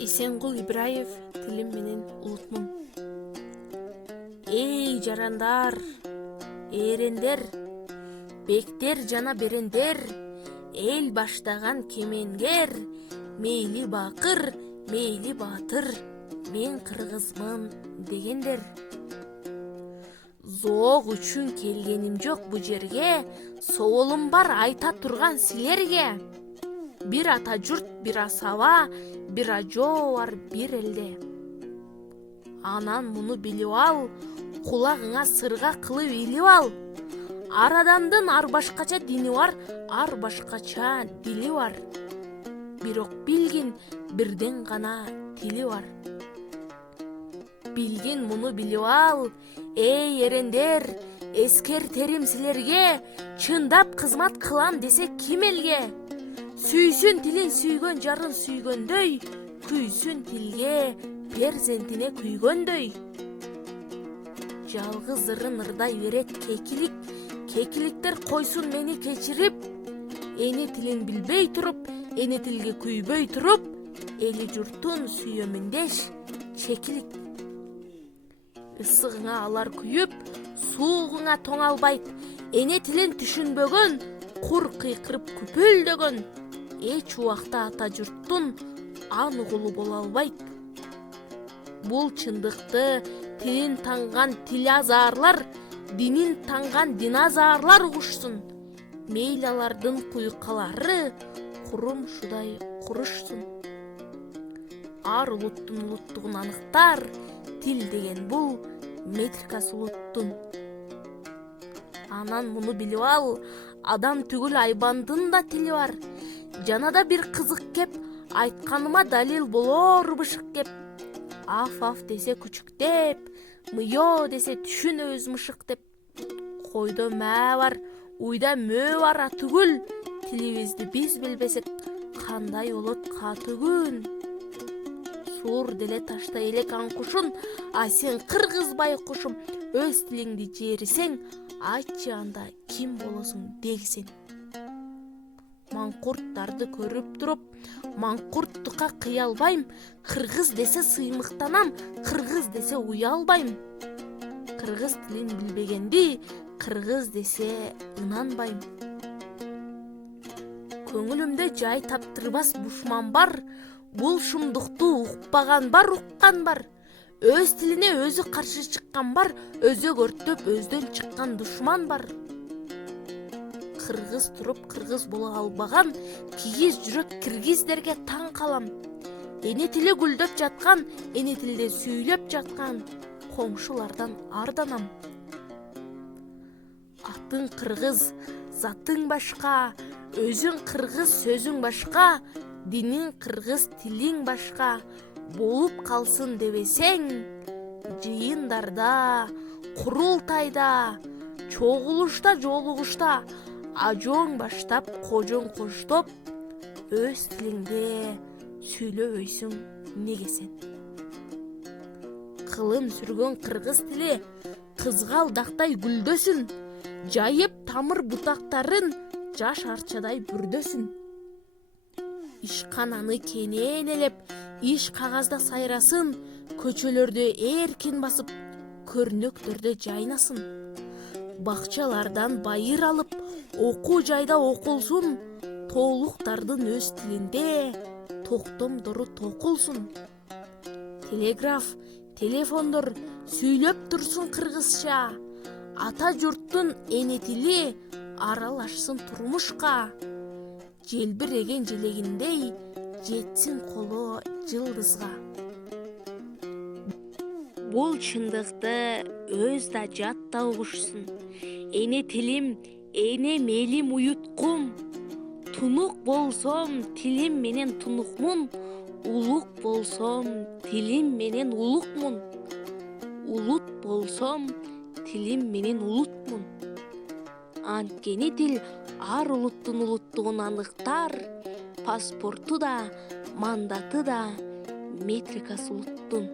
Эсенгул Ибраев, тилим менен улутмун. Эй жарандар, эрендер, бектер жана берендер, эл баштаган кемеңгер, мейли бакыр, мейли батыр, мен кыргызмын дегендер. Зоог үчүн келгеним жок бу жерге, соолум бар айта турган силерге. Бир ата журт, бир асаба, бир ажоо бар бир элде. Анан муну билип ал, кулагыңа сырга кылып илип ал. Ар адамдын ар башкача дини бар, ар башкача дили бар. Бирок билгин бирден гана тили бар. Билгин муну билип ал, эй эрендер, эскертерим силерге, чындап кызмат кылам десе ким элге? Сүйсүн тилин сүйгөн жарын сүйгөндөй, күйсүн тилге перзентине күйгөндөй. Жалгыз ырын ырдай берет кекилик, кекиликтер койсун мени кечирип. Эне тилин билбей туруп, эне тилге күйбөй туруп, эли журтун сүйөмүн деш чекилик. Ысыгыңа алар күйүп, суугуңа тоңалбайт, эне тилин түшүнбөгөн, кур кыйкырып күпөлдөгөн. Эч убакта ата журттун ан угулу боло албайт. Бул чындыкты тилин танган тилазарлар, динин танган диназарлар угушсун. Мейли алардын куйкалары курумшудай курушсун. Ар улуттун улуттугун аныктар, тил деген бул метрикасы улуттун. Анан муну билип ал, адам түгүл айбандын да тили бар. Жанада бир кызык кеп, айтканыма далил болор бышык кеп. Аф десе күчүктеп, мыйо десе түшүнөбүз мышык деп. Койдо мээ бар, уйда мөө бар атүгүл, тилибизди биз билбесек, кандай болот катүгүн. Суур деле таштай элек аңкушун, а сен кыргыз байкушум, өз тилиңди жерисең, айтчы анда ким болосуң дегисен. Маңкурттарды көрүп туруп, маңкурттукка кыя албайм, кыргыз десе сыймыктанам, кыргыз десе уялбайм. Кыргыз тилин билбегенди, кыргыз десе ынанбайм. Көңүлүмдө жай таптырбас бушман бар, бул шумдукту укпаган бар, уккан бар. Өз тилине өзү каршы чыккан бар, өзөк өрттөп өздөн чыккан душман бар. Кыргыз туруп кыргыз боло албаган, кигиз жүрөк киргиздерге таң калам. Эне тили гүлдөп жаткан, эне тилде сүйлөп жаткан коңшулардан арданам. Атың кыргыз, затың башка, өзүң кыргыз, сөзүң башка, динин кыргыз, тилиң башка. Болуп калсын дебесең, жыйындарда, курултайда, чогулушта, жолугушта, ажооң баштап, кожоң коштоп, өз тилиңде сүйлөбөйсүң неге сен? Кылым сүргөн кыргыз тили кызгалдактай гүлдөсүн, жайып тамыр бутактарын жаш арчадай бүрдөсүн. Ишкананы кенен элеп, иш кагазда сайрасын, көчөлөрдө эркин басып, көрнөктөрдө жайнасын. Бакчалардан байыр алып, окуу жайда окулсун, тоолуктардын өз тилинде токтомдору токулсун. Телеграф, телефондор сүйлөп турсун кыргызча, ата журттун эне тили аралашсын турмушка. Желбиреген желегиндей жетсин коло жылдызга. Бул чындыкты өз да жат да угушсун. Эне тилим, эне мелим уюткум. Тунук болсом, тилим менен тунукмун. Улук болсом, тилим менен улукмун. Улут болсом, тилим менен улутмун. Анткени тил ар улуттун улуттугун аныктар, паспорту да, мандаты да метрикасы улуттун.